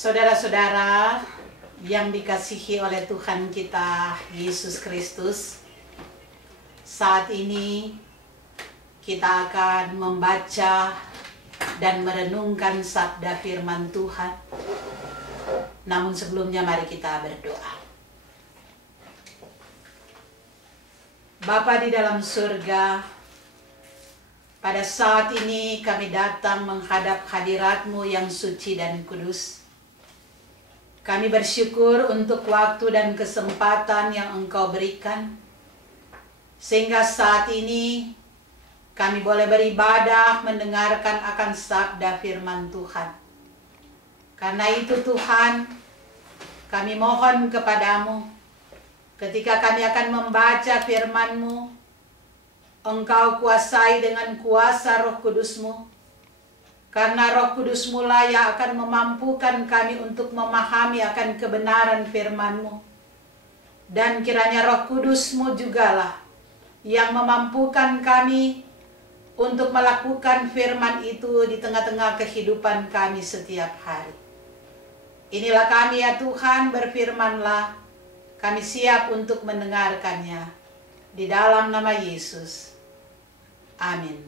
Saudara-saudara yang dikasihi oleh Tuhan kita Yesus Kristus, saat ini kita akan membaca dan merenungkan sabda firman Tuhan. Namun sebelumnya mari kita berdoa. Bapa di dalam surga, pada saat ini kami datang menghadap hadirat-Mu yang suci dan kudus. Kami bersyukur untuk waktu dan kesempatan yang Engkau berikan, sehingga saat ini kami boleh beribadah mendengarkan akan sabda firman Tuhan. Karena itu Tuhan, kami mohon kepadamu, ketika kami akan membaca firman-Mu, Engkau kuasai dengan kuasa Roh Kudus-Mu, karena Roh Kudus-Mu lah yang akan memampukan kami untuk memahami akan kebenaran firman-Mu. Dan kiranya Roh Kudus-Mu jugalah yang memampukan kami untuk melakukan firman itu di tengah-tengah kehidupan kami setiap hari. Inilah kami ya Tuhan, berfirmanlah, kami siap untuk mendengarkannya. Di dalam nama Yesus. Amin.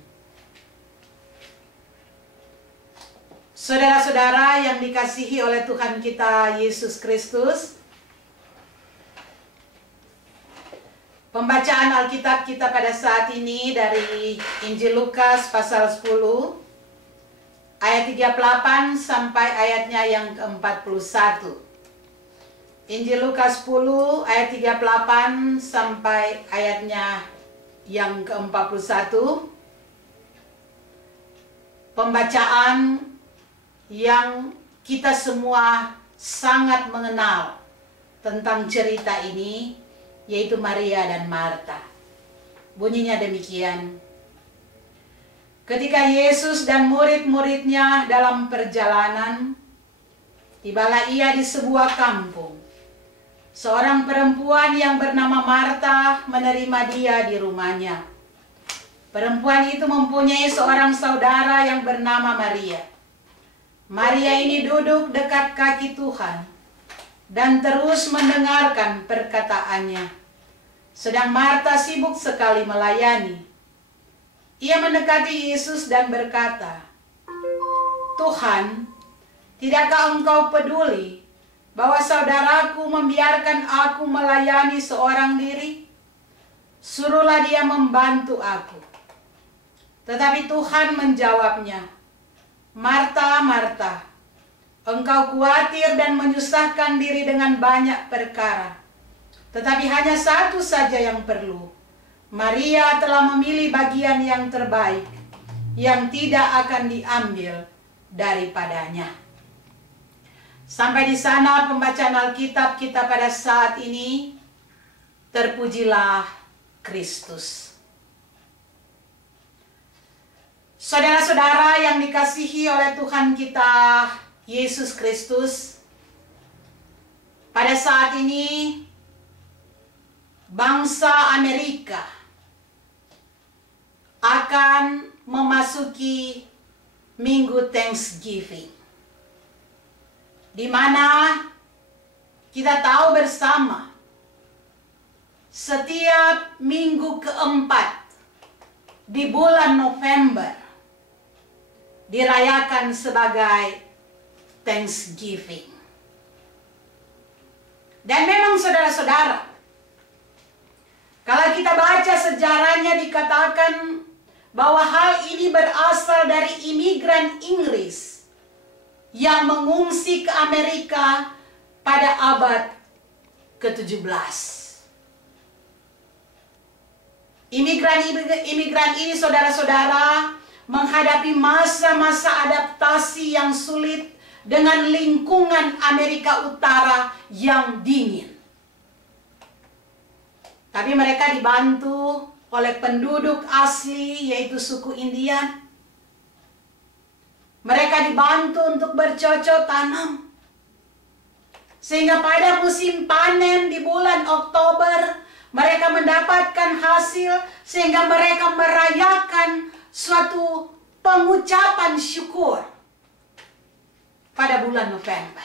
Saudara-saudara yang dikasihi oleh Tuhan kita Yesus Kristus, pembacaan Alkitab kita pada saat ini dari Injil Lukas pasal 10 ayat 38 sampai ayatnya yang ke-41. Injil Lukas 10 ayat 38 sampai ayatnya yang ke-41. Pembacaan yang kita semua sangat mengenal tentang cerita ini, yaitu Maria dan Marta. Bunyinya demikian. Ketika Yesus dan murid-muridnya dalam perjalanan, tibalah ia di sebuah kampung. Seorang perempuan yang bernama Marta menerima dia di rumahnya. Perempuan itu mempunyai seorang saudara yang bernama Maria. Maria ini duduk dekat kaki Tuhan dan terus mendengarkan perkataannya. Sedang Marta sibuk sekali melayani. Ia mendekati Yesus dan berkata, "Tuhan, tidakkah Engkau peduli bahwa saudaraku membiarkan aku melayani seorang diri? Suruhlah dia membantu aku." Tetapi Tuhan menjawabnya, "Marta, Marta, engkau khawatir dan menyusahkan diri dengan banyak perkara. Tetapi hanya satu saja yang perlu. Maria telah memilih bagian yang terbaik, yang tidak akan diambil daripadanya." Sampai di sana pembacaan Alkitab kita pada saat ini. Terpujilah Kristus. Saudara-saudara yang dikasihi oleh Tuhan kita Yesus Kristus, pada saat ini bangsa Amerika akan memasuki Minggu Thanksgiving, di mana kita tahu bersama setiap minggu keempat di bulan November dirayakan sebagai Thanksgiving. Dan memang saudara-saudara, kalau kita baca sejarahnya dikatakan bahwa hal ini berasal dari imigran Inggris yang mengungsi ke Amerika pada abad ke-17. Imigran ini saudara-saudara menghadapi masa-masa adaptasi yang sulit dengan lingkungan Amerika Utara yang dingin. Tapi mereka dibantu oleh penduduk asli, yaitu suku Indian. Mereka dibantu untuk bercocok tanam. Sehingga pada musim panen di bulan Oktober, mereka mendapatkan hasil, sehingga mereka merayakan suatu pengucapan syukur pada bulan November.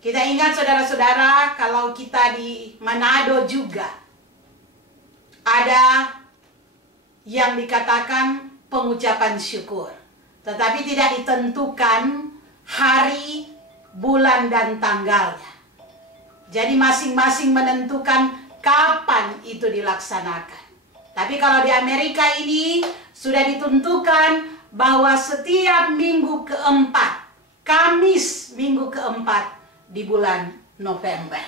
Kita ingat saudara-saudara, kalau kita di Manado juga ada yang dikatakan pengucapan syukur, tetapi tidak ditentukan hari, bulan, dan tanggalnya. Jadi masing-masing menentukan kapan itu dilaksanakan. Tapi kalau di Amerika ini sudah ditentukan bahwa setiap minggu keempat, Kamis minggu keempat di bulan November.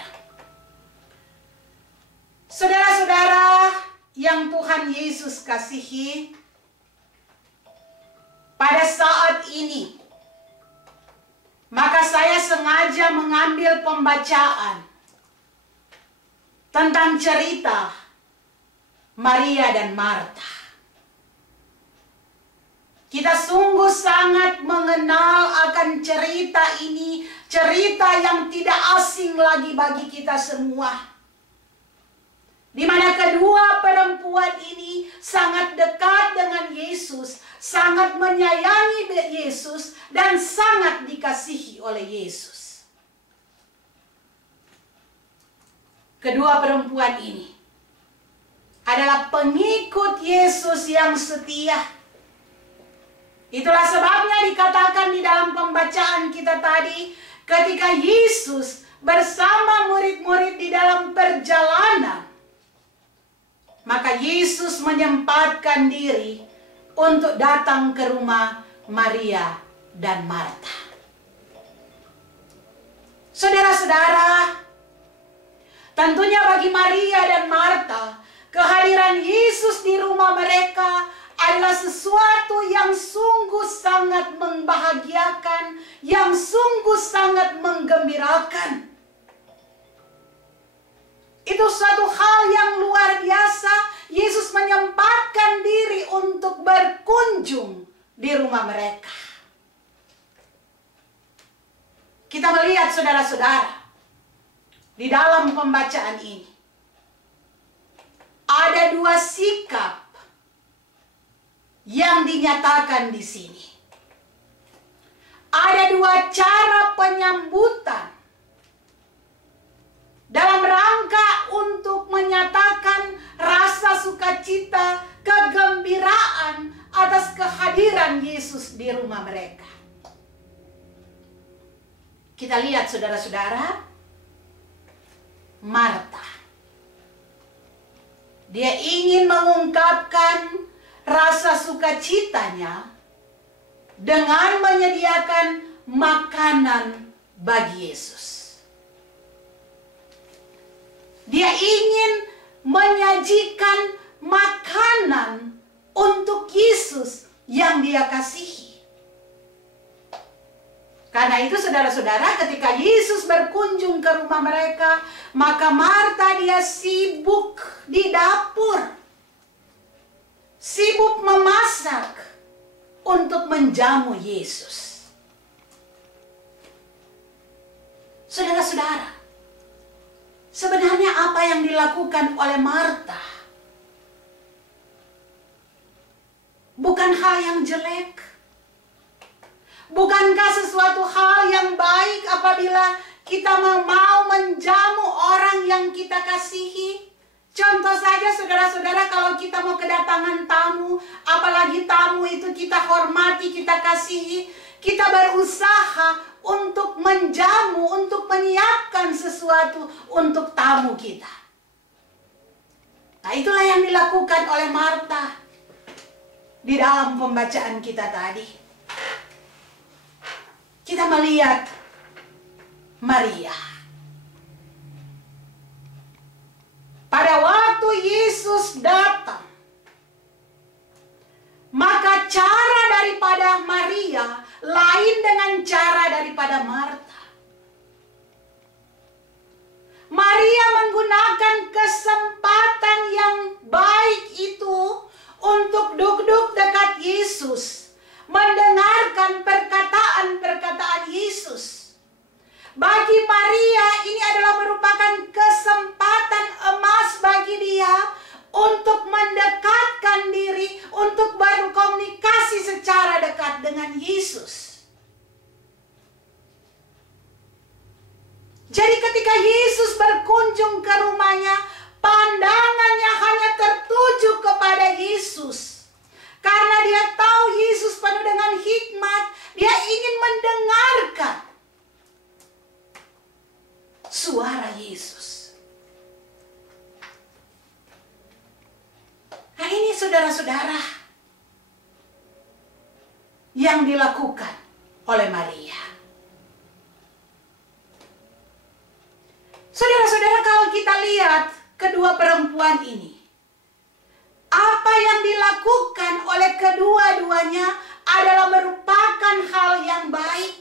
Saudara-saudara yang Tuhan Yesus kasihi, pada saat ini, maka saya sengaja mengambil pembacaan tentang cerita Maria dan Marta. Kita sungguh sangat mengenal akan cerita ini, cerita yang tidak asing lagi bagi kita semua. Di mana kedua perempuan ini sangat dekat dengan Yesus, sangat menyayangi Yesus, dan sangat dikasihi oleh Yesus. Kedua perempuan ini adalah pengikut Yesus yang setia. Itulah sebabnya dikatakan di dalam pembacaan kita tadi, ketika Yesus bersama murid-murid di dalam perjalanan, maka Yesus menyempatkan diri untuk datang ke rumah Maria dan Marta. Saudara-saudara, tentunya bagi Maria dan Marta, kehadiran Yesus di rumah mereka adalah sesuatu yang sungguh sangat membahagiakan, yang sungguh sangat menggembirakan. Itu suatu hal yang luar biasa. Yesus menyempatkan diri untuk berkunjung di rumah mereka. Kita melihat saudara-saudara, di dalam pembacaan ini ada dua sikap yang dinyatakan di sini. Ada dua cara penyambutan dalam rangka untuk menyatakan rasa sukacita, kegembiraan atas kehadiran Yesus di rumah mereka. Kita lihat saudara-saudara, Marta, dia ingin mengungkapkan rasa sukacitanya dengan menyediakan makanan bagi Yesus. Dia ingin menyajikan makanan untuk Yesus yang dia kasihi. Karena itu saudara-saudara, ketika Yesus berkunjung ke rumah mereka, maka Marta dia sibuk di dapur, sibuk memasak untuk menjamu Yesus. Saudara-saudara, sebenarnya apa yang dilakukan oleh Marta bukan hal yang jelek. Bukankah sesuatu hal yang baik apabila kita mau menjamu orang yang kita kasihi? Contoh saja saudara-saudara, kalau kita mau kedatangan tamu, apalagi tamu itu kita hormati, kita kasihi, kita berusaha untuk menjamu, untuk menyiapkan sesuatu untuk tamu kita. Nah, itulah yang dilakukan oleh Marta di dalam pembacaan kita tadi. Kita melihat Maria. Pada waktu Yesus datang, maka cara daripada Maria lain dengan cara daripada Marta. Maria menggunakan kesempatan yang baik itu untuk duduk dekat Yesus, mendengarkan perkataan-perkataan Yesus. Bagi Maria ini adalah merupakan kesempatan emas bagi dia untuk mendekatkan diri, untuk berkomunikasi secara dekat dengan Yesus. berkunjung ke rumahnya, pandangannya hanya tertuju kepada Yesus. Karena dia tahu Yesus penuh dengan hikmat, dia ingin mendengarkan suara Yesus. Nah, ini saudara-saudara yang dilakukan oleh Maria. Saudara-saudara, kalau kita lihat kedua perempuan ini, apa yang dilakukan oleh kedua-duanya adalah merupakan hal yang baik,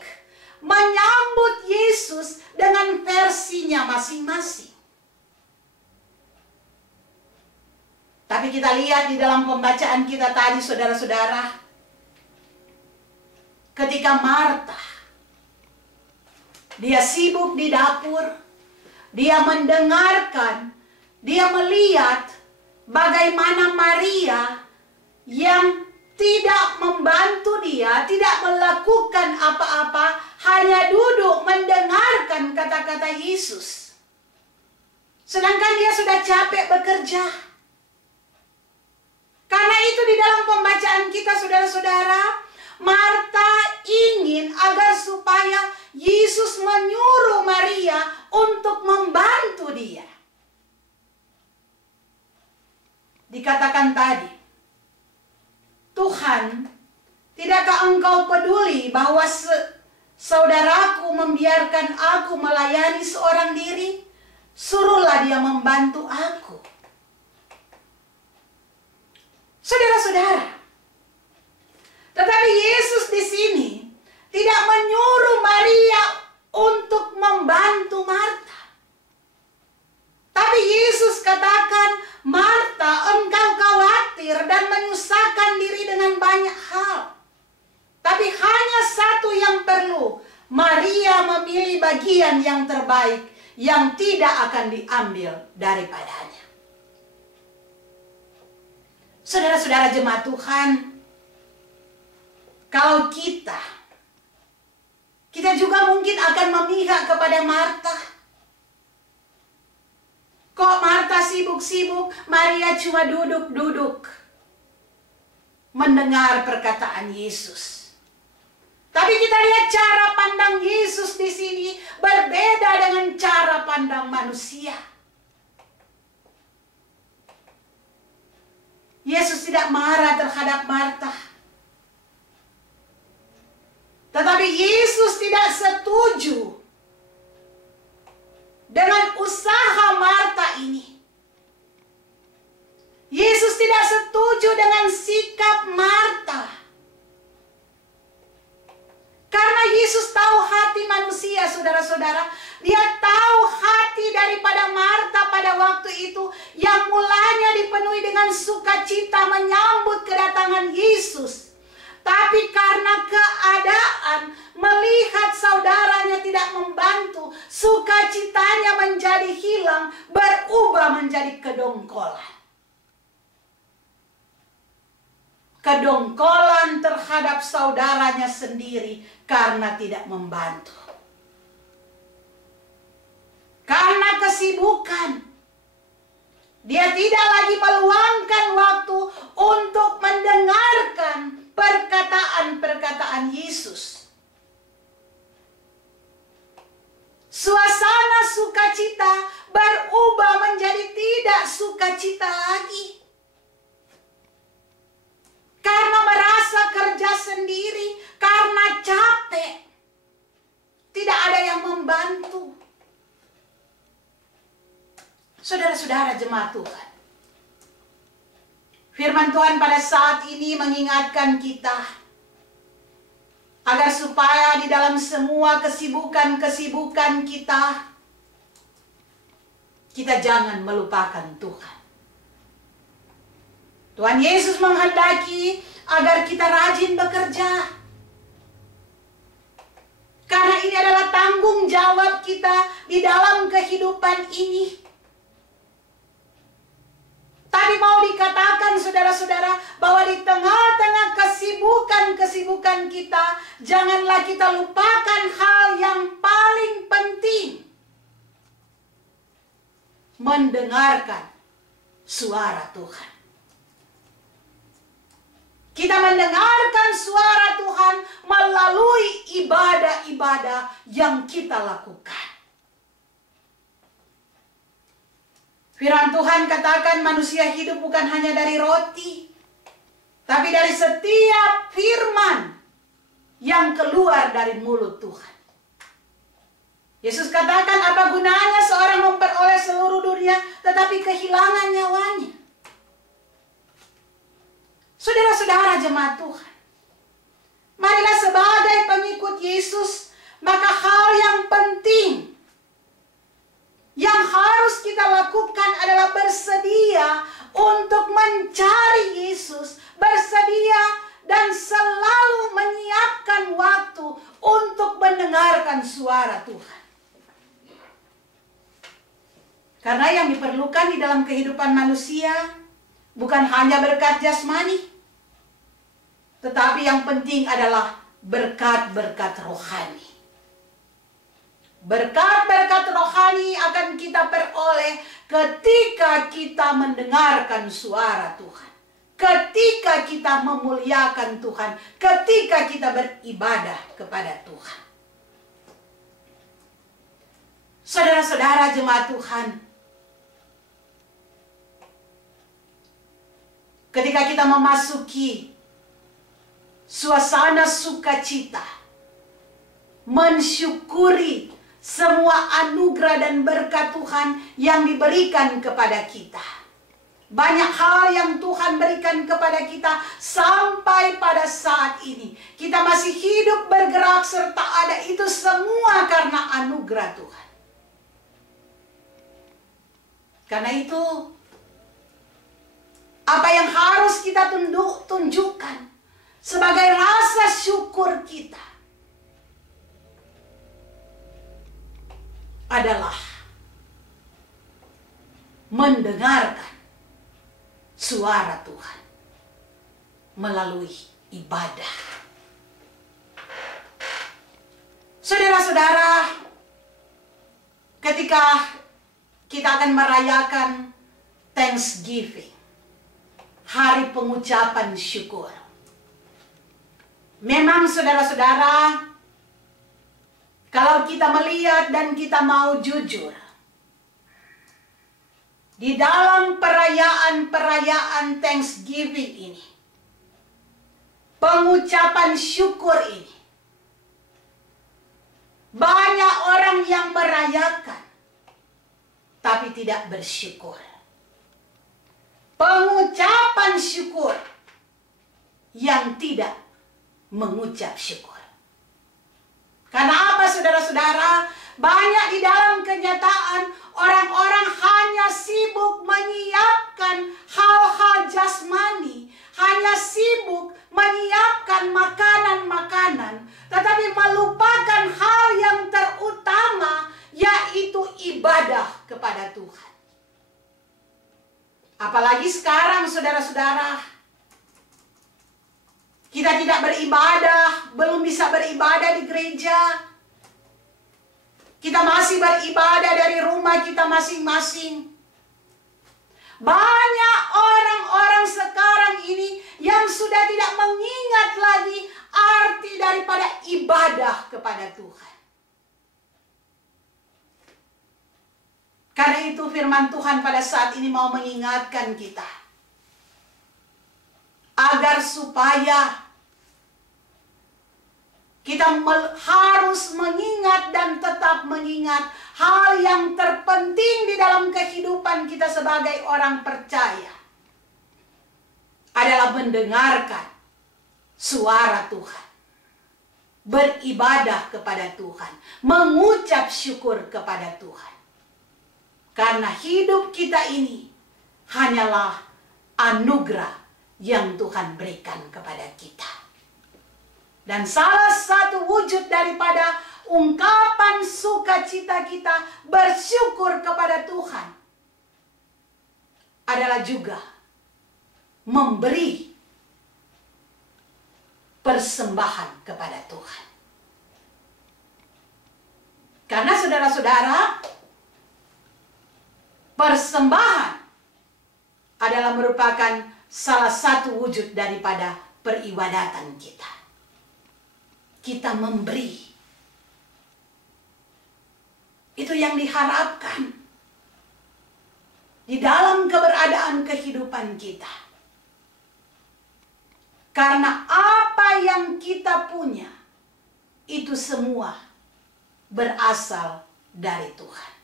menyambut Yesus dengan versinya masing-masing. Tapi kita lihat di dalam pembacaan kita tadi, saudara-saudara, ketika Marta, dia sibuk di dapur, dia mendengarkan, dia melihat bagaimana Maria yang tidak membantu dia, tidak melakukan apa-apa, hanya duduk mendengarkan kata-kata Yesus. Sedangkan dia sudah capek bekerja. Karena itu di dalam pembacaan kita, saudara-saudara, Marta ingin agar supaya Yesus menyuruh Maria untuk membantu dia. Dikatakan tadi, Tuhan, tidakkah engkau peduli bahwa saudaraku membiarkan aku melayani seorang diri? Suruhlah dia membantu aku. Saudara-saudara, tetapi Yesus di sini tidak menyuruh Maria untuk membantu Marta. Tapi Yesus katakan, Marta, engkau khawatir dan menyusahkan diri dengan banyak hal. Tapi hanya satu yang perlu, Maria memilih bagian yang terbaik yang tidak akan diambil daripadanya. Saudara-saudara jemaat Tuhan, kalau kita juga mungkin akan memihak kepada Marta. Kok Marta sibuk-sibuk, Maria cuma duduk-duduk mendengar perkataan Yesus. Tapi kita lihat cara pandang Yesus di sini berbeda dengan cara pandang manusia. Yesus tidak marah terhadap Marta. Tetapi Yesus tidak setuju dengan usaha Marta ini. Yesus tidak setuju dengan sikap Marta. Karena Yesus tahu hati manusia, saudara-saudara. Dia tahu hati daripada Marta pada waktu itu yang mulanya dipenuhi dengan sukacita menyambut kedatangan Yesus. Tapi karena keadaan melihat saudaranya tidak membantu, sukacitanya menjadi hilang, berubah menjadi kedongkolan. Kedongkolan terhadap saudaranya sendiri karena tidak membantu. Karena kesibukan, dia tidak lagi meluangkan waktu untuk mendengarkan perkataan-perkataan Yesus. Suasana sukacita berubah menjadi tidak sukacita lagi. Karena merasa kerja sendiri, karena capek, tidak ada yang membantu. Saudara-saudara jemaat Tuhan, firman Tuhan pada saat ini mengingatkan kita agar supaya di dalam semua kesibukan-kesibukan kita jangan melupakan Tuhan. Tuhan Yesus menghendaki agar kita rajin bekerja. Karena ini adalah tanggung jawab kita di dalam kehidupan ini. Tadi mau dikatakan saudara-saudara bahwa di tengah-tengah kesibukan kita, janganlah kita lupakan hal yang paling penting. mendengarkan suara Tuhan. Kita mendengarkan suara Tuhan melalui ibadah-ibadah yang kita lakukan. Firman Tuhan katakan manusia hidup bukan hanya dari roti, tapi dari setiap firman yang keluar dari mulut Tuhan. Yesus katakan, apa gunanya seorang memperoleh seluruh dunia tetapi kehilangan nyawanya? Saudara-saudara jemaat Tuhan, marilah sebagai pengikut Yesus, maka hal yang penting yang harus kita lakukan adalah bersedia untuk mencari Yesus, bersedia dan selalu menyiapkan waktu untuk mendengarkan suara Tuhan. Karena yang diperlukan di dalam kehidupan manusia bukan hanya berkat jasmani, tetapi yang penting adalah berkat-berkat rohani. Berkat-berkat rohani akan kita peroleh ketika kita mendengarkan suara Tuhan. Ketika kita memuliakan Tuhan. Ketika kita beribadah kepada Tuhan. Saudara-saudara jemaat Tuhan, ketika kita memasuki suasana sukacita, mensyukuri semua anugerah dan berkat Tuhan yang diberikan kepada kita. Banyak hal yang Tuhan berikan kepada kita sampai pada saat ini. Kita masih hidup, bergerak, serta ada itu semua karena anugerah Tuhan. Karena itu, apa yang harus kita tunjukkan sebagai rasa syukur kita adalah mendengarkan suara Tuhan melalui ibadah. Saudara-saudara, ketika kita akan merayakan Thanksgiving, hari pengucapan syukur, memang saudara-saudara, kalau kita melihat dan kita mau jujur, di dalam perayaan Thanksgiving ini, pengucapan syukur ini, banyak orang yang merayakan, tapi tidak bersyukur. Pengucapan syukur yang tidak mengucap syukur. Karena apa saudara-saudara? Banyak di dalam kenyataan orang-orang hanya sibuk menyiapkan hal-hal jasmani, hanya sibuk menyiapkan makanan-makanan, tetapi melupakan hal yang terutama, yaitu ibadah kepada Tuhan. Apalagi sekarang saudara-saudara, kita tidak beribadah, belum bisa beribadah di gereja. Kita masih beribadah dari rumah kita masing-masing. Banyak orang-orang sekarang ini yang sudah tidak mengingat lagi arti daripada ibadah kepada Tuhan. Karena itu firman Tuhan pada saat ini mau mengingatkan kita, agar supaya kita harus mengingat dan tetap mengingat hal yang terpenting di dalam kehidupan kita sebagai orang percaya adalah mendengarkan suara Tuhan, beribadah kepada Tuhan, mengucap syukur kepada Tuhan. Karena hidup kita ini hanyalah anugerah yang Tuhan berikan kepada kita. Dan salah satu wujud daripada ungkapan sukacita kita bersyukur kepada Tuhan adalah juga memberi persembahan kepada Tuhan. Karena saudara-saudara, persembahan adalah merupakan salah satu wujud daripada peribadatan kita. Kita memberi. Itu yang diharapkan di dalam keberadaan kehidupan kita. Karena apa yang kita punya, itu semua berasal dari Tuhan.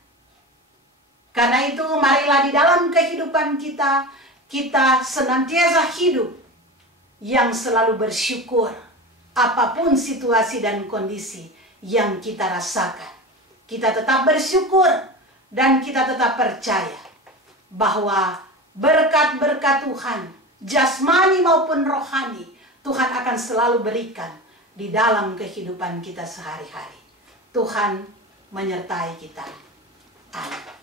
Karena itu marilah di dalam kehidupan kita, kita senantiasa hidup yang selalu bersyukur apapun situasi dan kondisi yang kita rasakan. Kita tetap bersyukur dan kita tetap percaya bahwa berkat-berkat Tuhan, jasmani maupun rohani, Tuhan akan selalu berikan di dalam kehidupan kita sehari-hari. Tuhan menyertai kita. Amin.